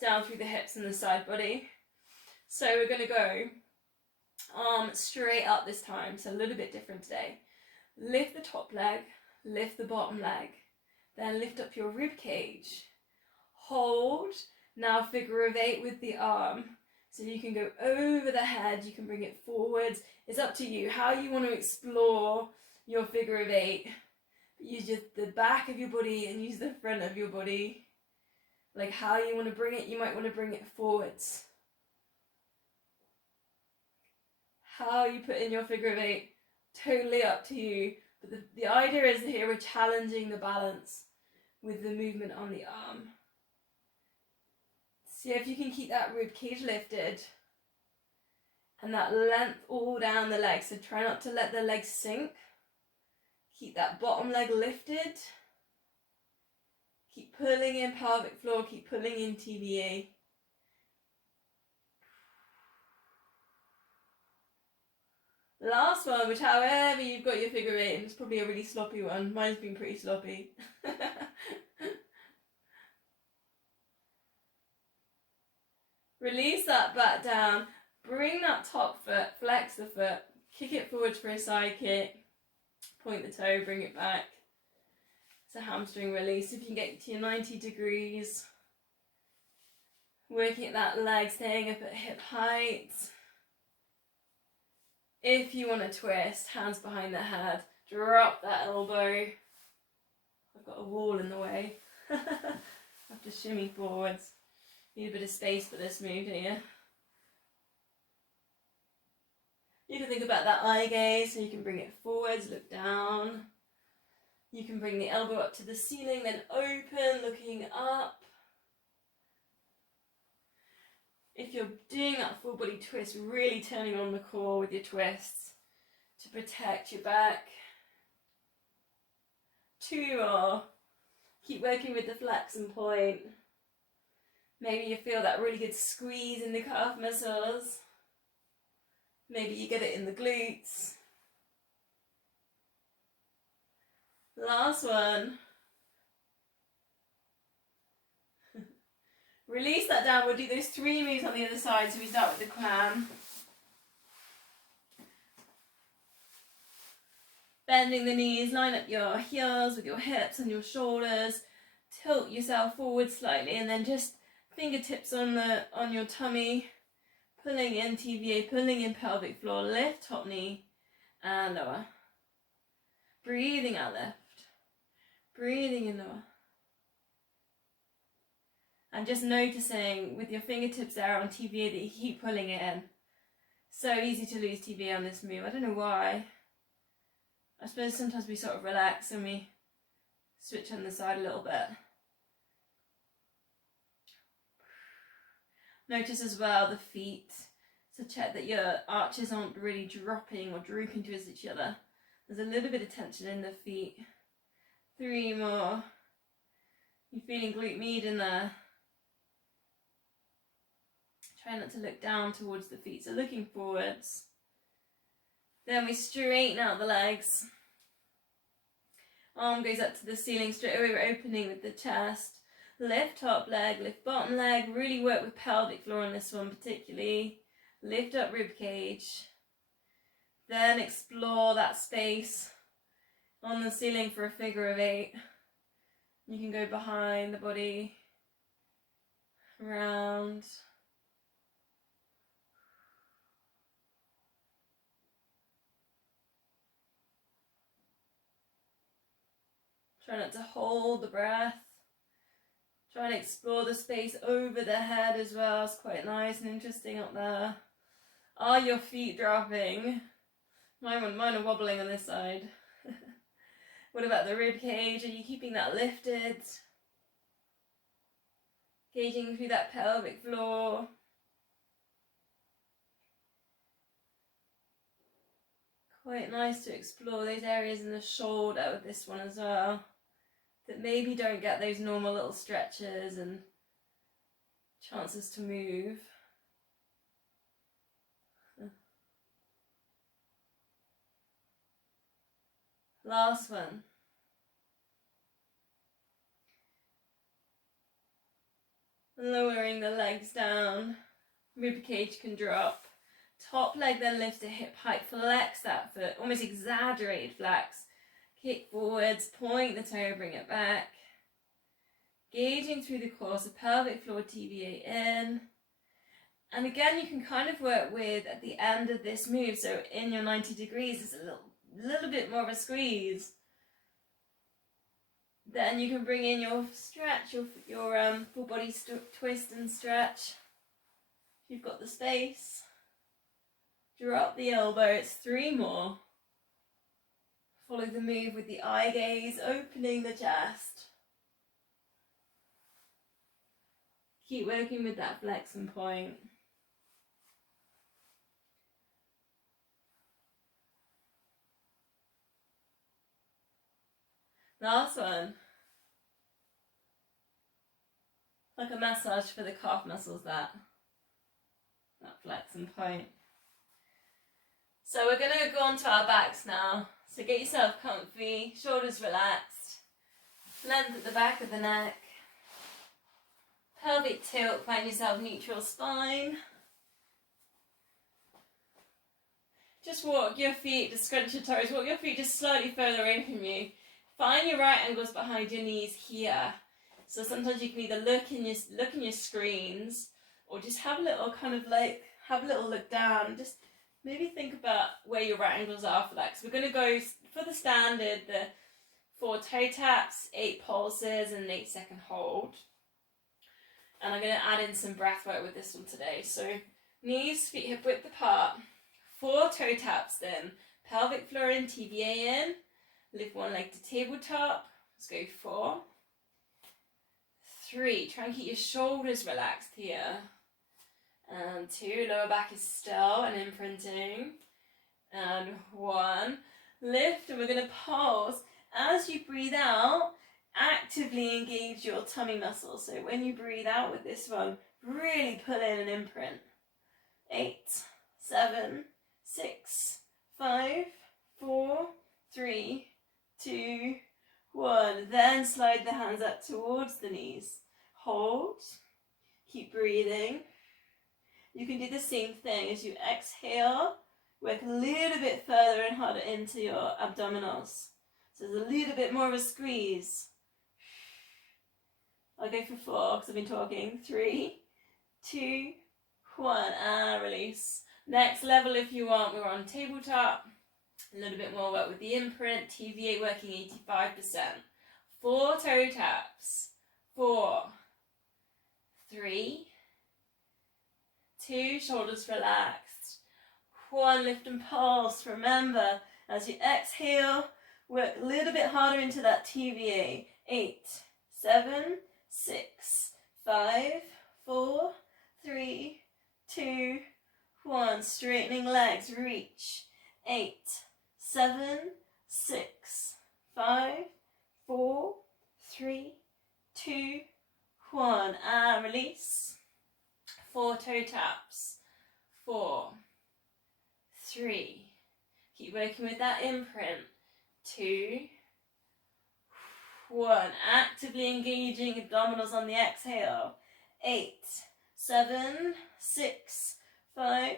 down through the hips and the side body. So we're going to go arm straight up this time, so a little bit different today. Lift the top leg, lift the bottom leg, then lift up your rib cage. Hold, now figure of 8 with the arm. So you can go over the head, you can bring it forwards. It's up to you how you want to explore your figure of 8. Use just the back of your body and use the front of your body. Like how you want to bring it, you might want to bring it forwards. How you put in your figure of 8, totally up to you. But the idea is here we're challenging the balance with the movement on the arm. See if you can keep that rib cage lifted and that length all down the legs. So try not to let the legs sink. Keep that bottom leg lifted. Keep pulling in pelvic floor, keep pulling in TVA. Last one, which however you've got your figure 8, and it's probably a really sloppy one. Mine's been pretty sloppy. Release that back down, bring that top foot, flex the foot, kick it forward for a side kick, point the toe, bring it back. It's a hamstring release. If you can get to your 90 degrees, working at that leg, staying up at hip height. If you want to twist, hands behind the head, drop that elbow. I've got a wall in the way. I have to shimmy forwards. Need a bit of space for this move, don't you? You can think about that eye gaze, so you can bring it forwards, look down. You can bring the elbow up to the ceiling, then open, looking up. If you're doing that full body twist, really turning on the core with your twists to protect your back. 2 more. Keep working with the flex and point. Maybe you feel that really good squeeze in the calf muscles. Maybe you get it in the glutes. Last one. Release that down. We'll do those 3 moves on the other side. So we start with the clam. Bending the knees, line up your heels with your hips and your shoulders. Tilt yourself forward slightly and then just fingertips on your tummy. Pulling in TVA, pulling in pelvic floor. Lift top knee and lower. Breathing out, lift. Breathing in, lower. And just noticing with your fingertips there on TVA that you keep pulling it in. So easy to lose TVA on this move. I don't know why. I suppose sometimes we sort of relax and we switch on the side a little bit. Notice as well the feet. So check that your arches aren't really dropping or drooping towards each other. There's a little bit of tension in the feet. 3 more. You're feeling glute med in there. Try not to look down towards the feet, so looking forwards. Then we straighten out the legs. Arm goes up to the ceiling, straight away we're opening with the chest. Lift top leg, lift bottom leg, really work with pelvic floor on this one particularly. Lift up rib cage. Then explore that space on the ceiling for a figure of 8. You can go behind the body, around. Try not to hold the breath. Try and explore the space over the head as well. It's quite nice and interesting up there. Are your feet dropping? Mine are wobbling on this side. What about the rib cage? Are you keeping that lifted? Gauging through that pelvic floor. Quite nice to explore those areas in the shoulder with this one as well, that maybe don't get those normal little stretches and chances to move. Last one. Lowering the legs down, rib cage can drop. Top leg then lifts to hip height, flex that foot, almost exaggerated flex. Kick forwards, point the toe, bring it back. Gauging through the core, so pelvic floor TVA in. And again, you can kind of work with, at the end of this move, so in your 90 degrees, there's a little bit more of a squeeze. Then you can bring in your stretch, your full body twist and stretch. If you've got the space. Drop the elbow, it's 3 more. Follow the move with the eye gaze, opening the chest. Keep working with that flex and point. Last one. Like a massage for the calf muscles, that flex and point. So we're going to go on to our backs now. So get yourself comfy, shoulders relaxed, length at the back of the neck, pelvic tilt, find yourself neutral spine. Just walk your feet, just scrunch your toes, walk your feet just slightly further in from you. Find your right ankles behind your knees here. So sometimes you can either look in your screens, or just have a little look down. Just maybe think about where your right ankles are for that. Because we're going to go for the standard, the 4 toe taps, 8 pulses, and an 8-second hold. And I'm going to add in some breath work with this one today. So knees, feet hip width apart. 4 toe taps then. Pelvic floor in, TVA in. Lift one leg to tabletop. Let's go 4. 3. Try and keep your shoulders relaxed here. And 2. Lower back is still and imprinting. And 1. Lift, and we're going to pause. As you breathe out, actively engage your tummy muscles. So when you breathe out with this one, really pull in and imprint. 8, 7, 6, 5, 4, 3, 2, 1. Then slide the hands up towards the knees. Hold. Keep breathing. You can do the same thing as you exhale. Work a little bit further and harder into your abdominals. So there's a little bit more of a squeeze. I'll go for 4 because I've been talking. 3, 2, 1, and release. Next level if you want, we're on tabletop. A little bit more work with the imprint. TVA working 85%. 4 toe taps. 4, 3, 2, shoulders relaxed. 1, lift and pulse. Remember, as you exhale, work a little bit harder into that TVA. 8, 7, 6, 5, 4, 3, 2, 1. Straightening legs, reach. 8, 7, 6, 5, 4, 3, 2, 1. And release. 4 toe taps. 4, 3. Keep working with that imprint. 2, 1. Actively engaging abdominals on the exhale. 8, 7, 6, 5,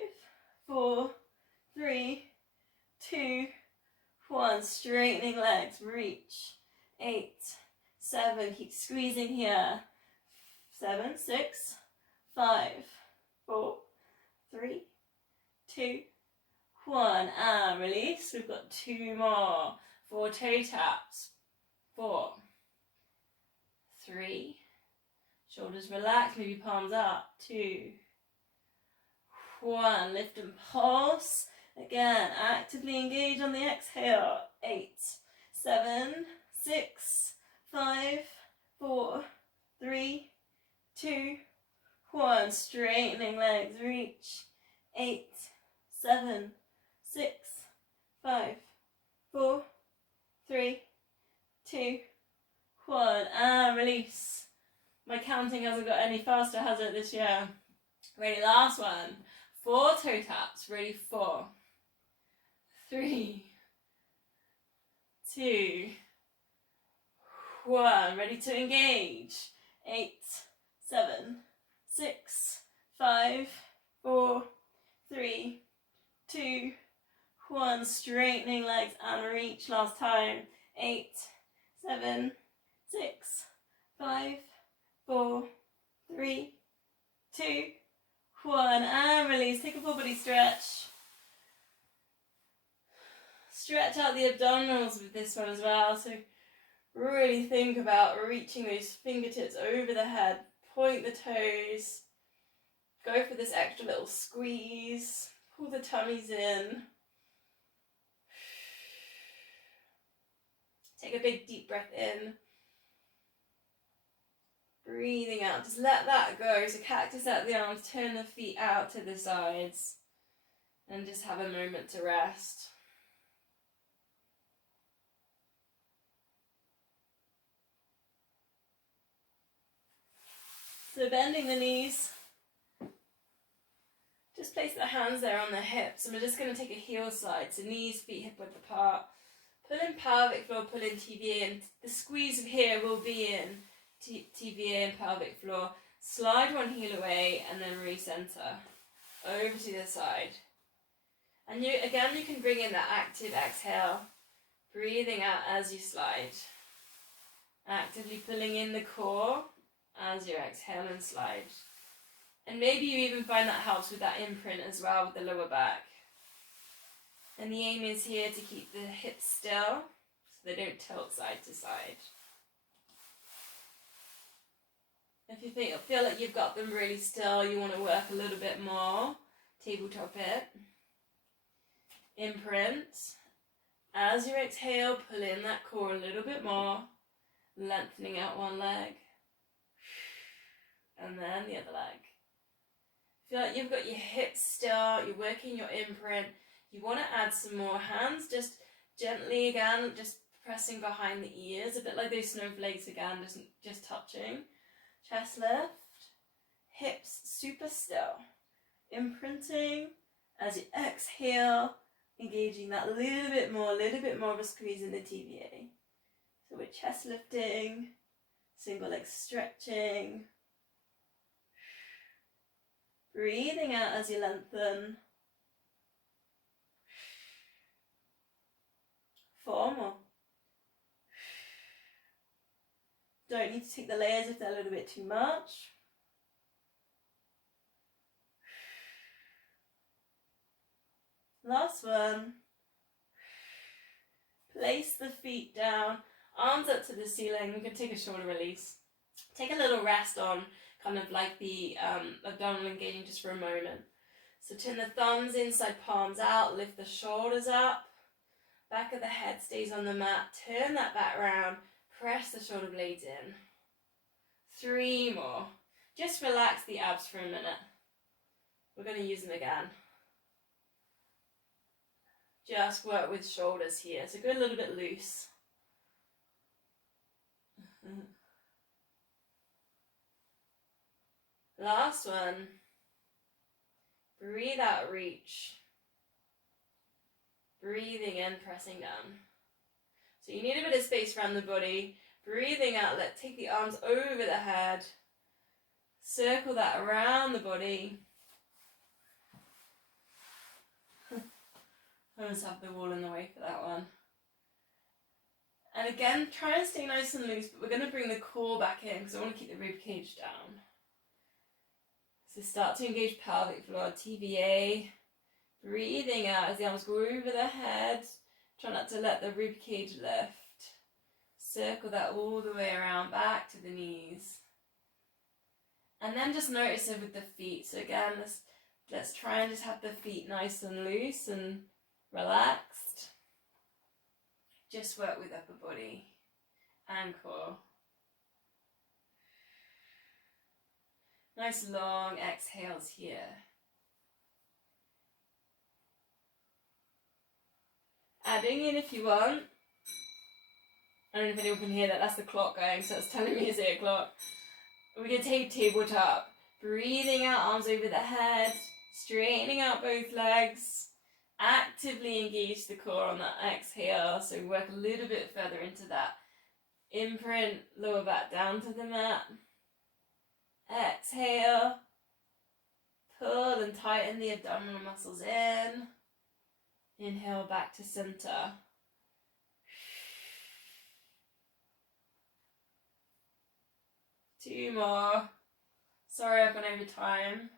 4, 3, 2, 1. Straightening legs. Reach. 8, 7. Keep squeezing here. 7, 6, 5, 4, 3, 2, 1. And release. We've got 2 more. 4 toe taps. 4, 3. Shoulders relaxed. Maybe palms up. 2, 1. Lift and pulse. Again, actively engage on the exhale. 8, 7, 6, 5, 4, 3, 2, 1. Straightening legs. Reach. 8, 7, 6, 5, 4, 3, 2, 1, and release. My counting hasn't got any faster, has it, this year? Ready, last one. 4 toe taps. Ready, 4, 3, 2, 1. Ready to engage. 8, 7, 6, 5, 4, 3, 2, 1. Straightening legs and reach. Last time. 8, 7, 6, 5, 4, 3, 2, 1. And release. Take a full body stretch. Stretch out the abdominals with this one as well. So really think about reaching those fingertips over the head. Point the toes. Go for this extra little squeeze. Pull the tummies in. Take a big deep breath in. Breathing out. Just let that go. So cactus out the arms. Turn the feet out to the sides. And just have a moment to rest. So bending the knees. Just place the hands there on the hips. And we're just going to take a heel slide. So knees, feet, hip width apart. Pull in pelvic floor, pull in TVA. And the squeeze of here will be in TVA and pelvic floor. Slide one heel away and then recenter. Over to the side. And you can bring in that active exhale. Breathing out as you slide. Actively pulling in the core as you exhale and slide. And maybe you even find that helps with that imprint as well with the lower back. And the aim is here to keep the hips still so they don't tilt side to side. If you feel like you've got them really still, you want to work a little bit more, tabletop it. Imprint. As you exhale, pull in that core a little bit more, lengthening out one leg. And then the other leg. Feel like you've got your hips still, you're working your imprint. You want to add some more hands, just gently again, just pressing behind the ears, a bit like those snowflakes again, just touching. Chest lift, hips super still. Imprinting as you exhale, engaging that little bit more of a squeeze in the TVA. So we're chest lifting, single leg stretching. Breathing out as you lengthen. 4 more. Don't need to take the layers if they're a little bit too much. Last one. Place the feet down, arms up to the ceiling. We can take a shoulder release. Take a little rest on kind of like the abdominal engaging just for a moment. So turn the thumbs inside, palms out, lift the shoulders up. Back of the head stays on the mat. Turn that back round. Press the shoulder blades in. 3 more. Just relax the abs for a minute. We're going to use them again. Just work with shoulders here. So go a little bit loose. Last one. Breathe out, reach. Breathing in, pressing down. So you need a bit of space around the body. Breathing out, take the arms over the head. Circle that around the body. I almost have the wall in the way for that one. And again, try and stay nice and loose, but we're going to bring the core back in because I want to keep the rib cage down. So start to engage pelvic floor, TVA. Breathing out as the arms go over the head. Try not to let the rib cage lift. Circle that all the way around, back to the knees. And then just notice it with the feet. So again, let's try and just have the feet nice and loose and relaxed. Just work with upper body and core. Nice long exhales here. adding in if you want. I don't know if anyone can hear that, that's the clock going, so it's telling me it's 8 o'clock. We're going to take tabletop. Breathing out, arms over the head, straightening out both legs. Actively engage the core on that exhale, so we work a little bit further into that imprint, lower back down to the mat. Exhale, pull and tighten the abdominal muscles in. Inhale back to center. Two more. Sorry I've gone over time.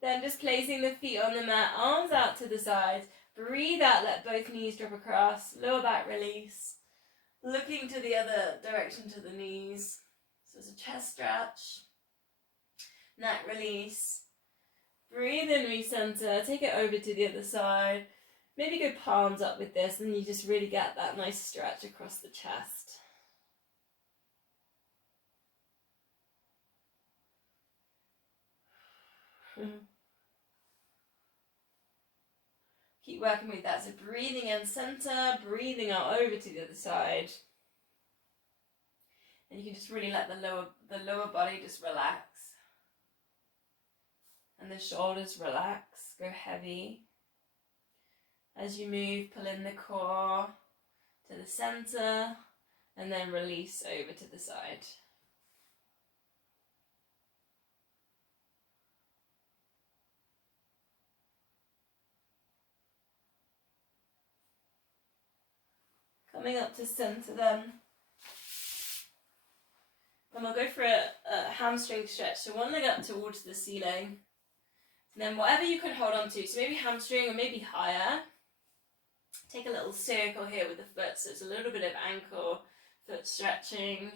Then just placing the feet on the mat, arms out to the sides. Breathe out, let both knees drop across. Lower back release. Looking to the other direction to the knees. So it's a chest stretch. Neck release. Breathe in, recenter. Take it over to the other side. Maybe go palms up with this, and you just really get that nice stretch across the chest. Keep working with that. So breathing in center, breathing out over to the other side. And you can just really let the lower body just relax. And the shoulders relax, go heavy. As you move, pull in the core to the center and then release over to the side. Coming up to center then. And we'll go for a hamstring stretch. So one leg up towards the ceiling. And then whatever you can hold on to. So maybe hamstring or maybe higher. Take a little circle here with the foot. So it's a little bit of ankle, foot stretching.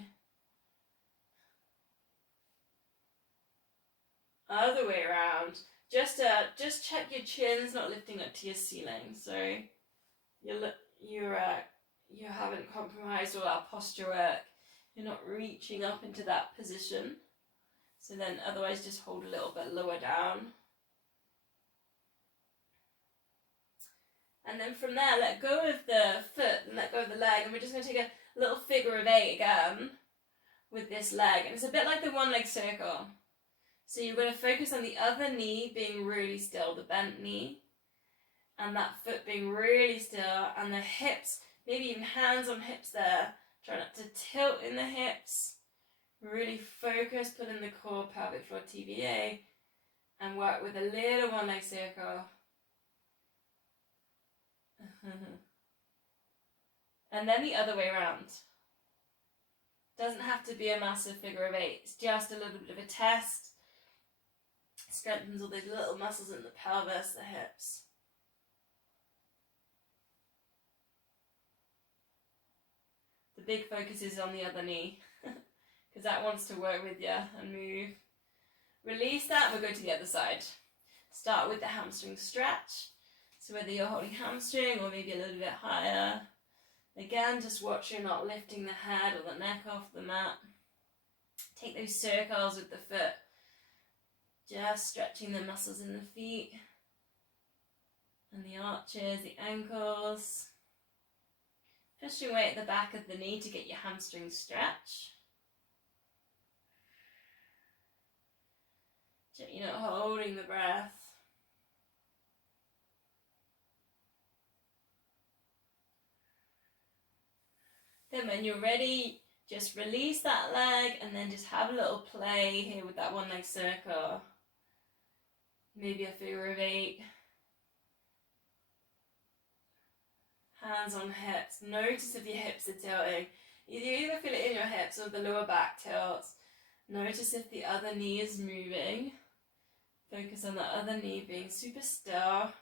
Other way around. Just check your chin's not lifting up to your ceiling. So you haven't compromised all our posture work. You're not reaching up into that position. So then otherwise just hold a little bit lower down. And then from there, let go of the foot and let go of the leg. And we're just going to take a little figure of 8 again with this leg. And it's a bit like the one leg circle. So you're going to focus on the other knee being really still, the bent knee. And that foot being really still. And the hips, maybe even hands on hips there. Try not to tilt in the hips. Really focus, put in the core, pelvic floor, TVA. And work with a little one leg circle. And then the other way around. Doesn't have to be a massive figure of 8. It's just a little bit of a test. Strengthens all those little muscles in the pelvis, the hips. The big focus is on the other knee because that wants to work with you and move. Release that, we'll go to the other side. Start with the hamstring stretch. So whether you're holding hamstring or maybe a little bit higher. Again, just watch you're not lifting the head or the neck off the mat. Take those circles with the foot. Just stretching the muscles in the feet. And the arches, the ankles. Pushing weight at the back of the knee to get your hamstring stretch. You're not holding the breath. Then when you're ready, just release that leg and then just have a little play here with that one leg circle. Maybe a figure of 8. Hands on hips. Notice if your hips are tilting. You either feel it in your hips or the lower back tilts. Notice if the other knee is moving. Focus on the other knee being super still.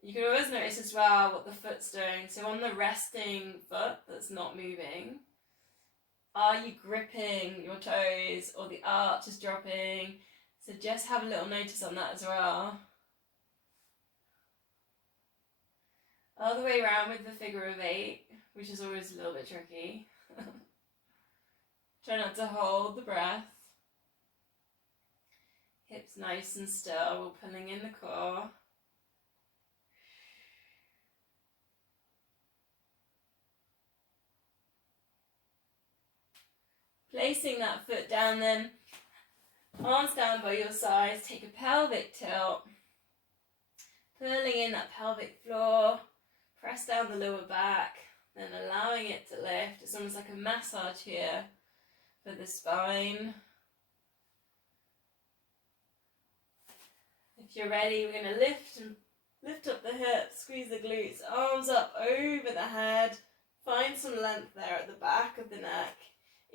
You can always notice as well what the foot's doing. So on the resting foot that's not moving, are you gripping your toes or the arch is dropping? So just have a little notice on that as well. All the way around with the figure of 8. which is always a little bit tricky. Try not to hold the breath. Hips nice and still, we're pulling in the core. Placing that foot down then, arms down by your sides, take a pelvic tilt. Pulling in that pelvic floor, press down the lower back, then allowing it to lift. It's almost like a massage here for the spine. If you're ready, we're going to lift up the hips, squeeze the glutes, arms up over the head. Find some length there at the back of the neck.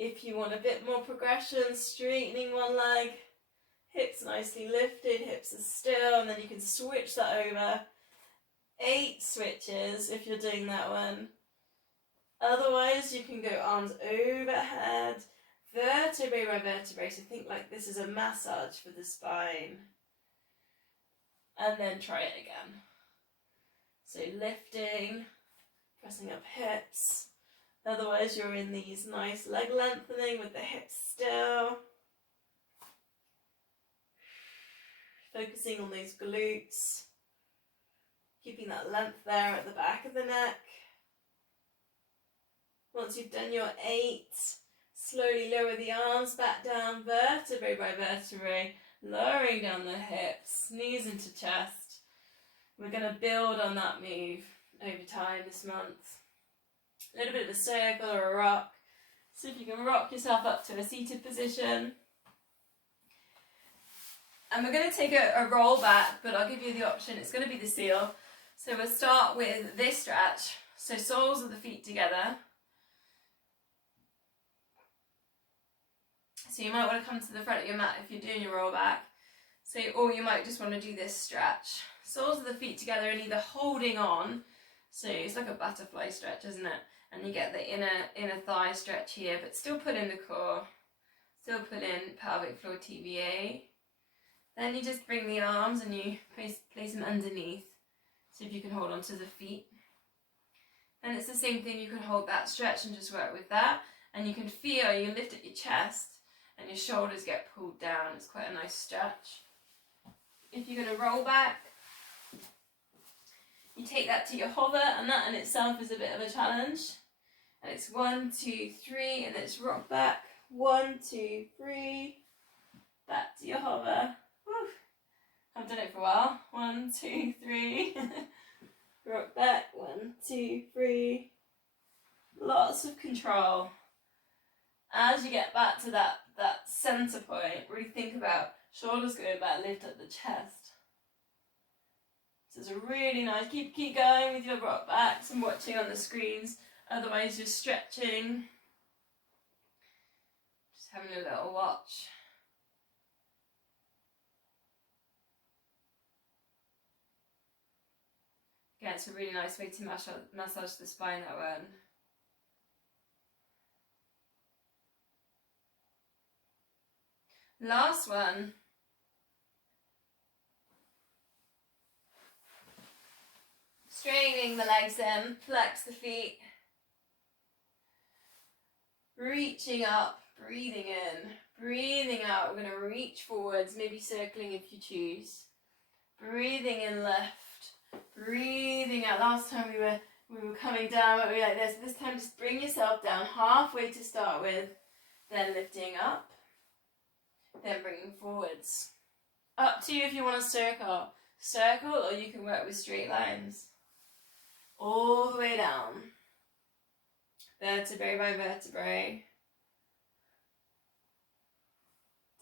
If you want a bit more progression, straightening one leg, hips nicely lifted, hips are still, and then you can switch that over. 8 switches if you're doing that one. Otherwise, you can go arms overhead, vertebrae by vertebrae. So think like this is a massage for the spine. And then try it again. So lifting, pressing up hips. Otherwise, you're in these nice leg lengthening with the hips still. Focusing on those glutes. Keeping that length there at the back of the neck. Once you've done your 8, slowly lower the arms back down, vertebrae by vertebrae, lowering down the hips, knees into chest. We're going to build on that move over time this month. A little bit of a circle or a rock. See if you can rock yourself up to a seated position. And we're going to take a roll back, but I'll give you the option. It's going to be the seal. So we'll start with this stretch. So soles of the feet together. So you might want to come to the front of your mat if you're doing your roll back. So, or you might just want to do this stretch. Soles of the feet together and either holding on. So it's like a butterfly stretch, isn't it? And you get the inner thigh stretch here, but still pull in the core. Still pull in pelvic floor TVA. Then you just bring the arms and you place them underneath. So if you can hold onto the feet. And it's the same thing, you can hold that stretch and just work with that. And you can feel, you lift at your chest and your shoulders get pulled down. It's quite a nice stretch. If you're going to roll back, you take that to your hover, and that in itself is a bit of a challenge. And it's 1, 2, 3, and then it's rock back. 1, 2, 3, back to your hover. Woo. I've done it for a while. 1, 2, 3. Rock back. 1, 2, 3. Lots of control. As you get back to that center point, really think about shoulders going back, lift up the chest. So it's a really nice, keep going with your rock backs and watching on the screens. Otherwise you're stretching. Just having a little watch. Again, it's a really nice way to massage the spine, that one. Last one. Straightening the legs in, flex the feet. Reaching up, breathing in, breathing out. We're going to reach forwards, maybe circling if you choose. Breathing in, lift. Breathing out. Last time we were coming down, but we like this. This time just bring yourself down halfway to start with, then lifting up, then bringing forwards. Up to you if you want to circle. Circle, or you can work with straight lines. All the way down. Vertebrae by vertebrae.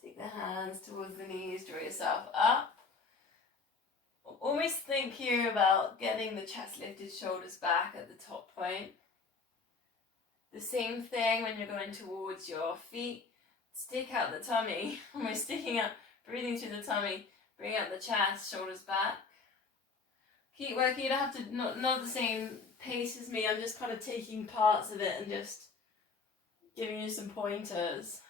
Take the hands towards the knees, draw yourself up. Always think here about getting the chest lifted, shoulders back at the top point. The same thing when you're going towards your feet. Stick out the tummy. Almost sticking out, breathing through the tummy. Bring out the chest, shoulders back. Keep working. You don't have to, not the same pace as me. I'm just kind of taking parts of it and just giving you some pointers.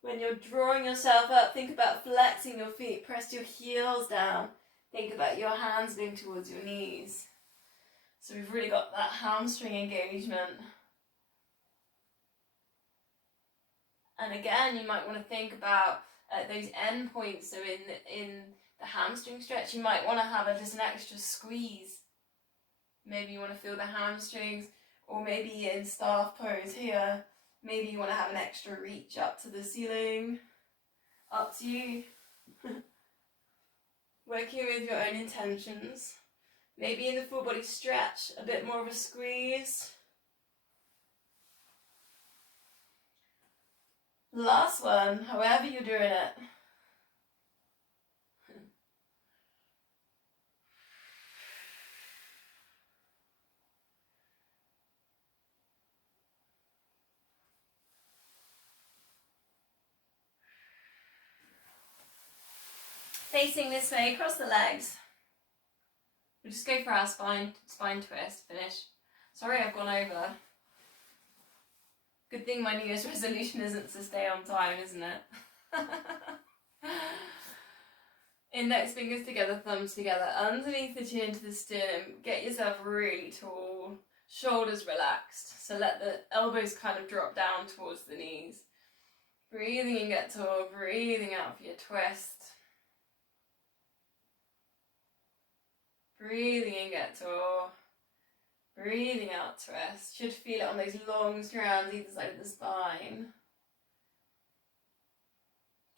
When you're drawing yourself up, think about flexing your feet. Press your heels down. Think about your hands being towards your knees. So we've really got that hamstring engagement. And again, you might want to think about those end points. So in the hamstring stretch, you might want to have just an extra squeeze. Maybe you want to feel the hamstrings, or maybe in staff pose here, maybe you want to have an extra reach up to the ceiling. Up to you. Working with your own intentions. Maybe in the full body stretch, a bit more of a squeeze. Last one, however you're doing it. Facing this way, across the legs. We'll just go for our spine twist, finish. Sorry I've gone over. Good thing my New Year's resolution isn't to stay on time, isn't it? Index fingers together, thumbs together, underneath the chin to the sternum. Get yourself really tall, shoulders relaxed. So let the elbows kind of drop down towards the knees. Breathing in, get tall, breathing out for your twist. Breathing in, get tall. Breathing out, twist. Should feel it on those long strands either side of the spine.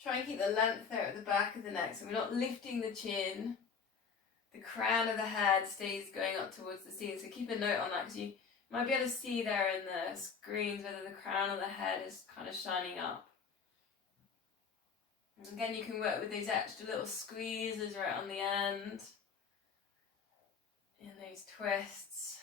Try and keep the length there at the back of the neck, so we're not lifting the chin. The crown of the head stays going up towards the ceiling, so keep a note on that, because you might be able to see there in the screens whether the crown of the head is kind of shining up. And again, you can work with those extra little squeezes right on the end. In those twists.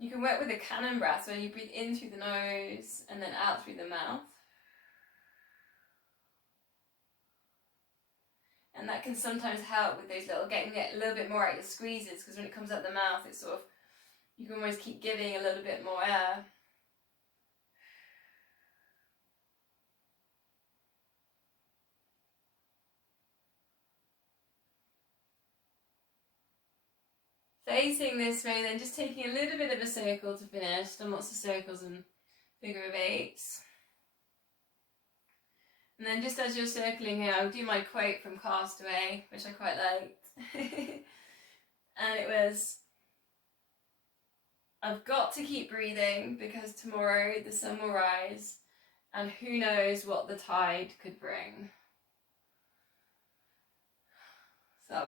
You can work with a cannon breath, so you breathe in through the nose and then out through the mouth. And that can sometimes help with those getting a little bit more out your squeezes, because when it comes out the mouth, it's sort of, you can always keep giving a little bit more air. Facing this way, then just taking a little bit of a circle to finish. Done lots of circles and figure of eights. And then just as you're circling here, I'll do my quote from Castaway, which I quite liked. And it was, I've got to keep breathing because tomorrow the sun will rise and who knows what the tide could bring.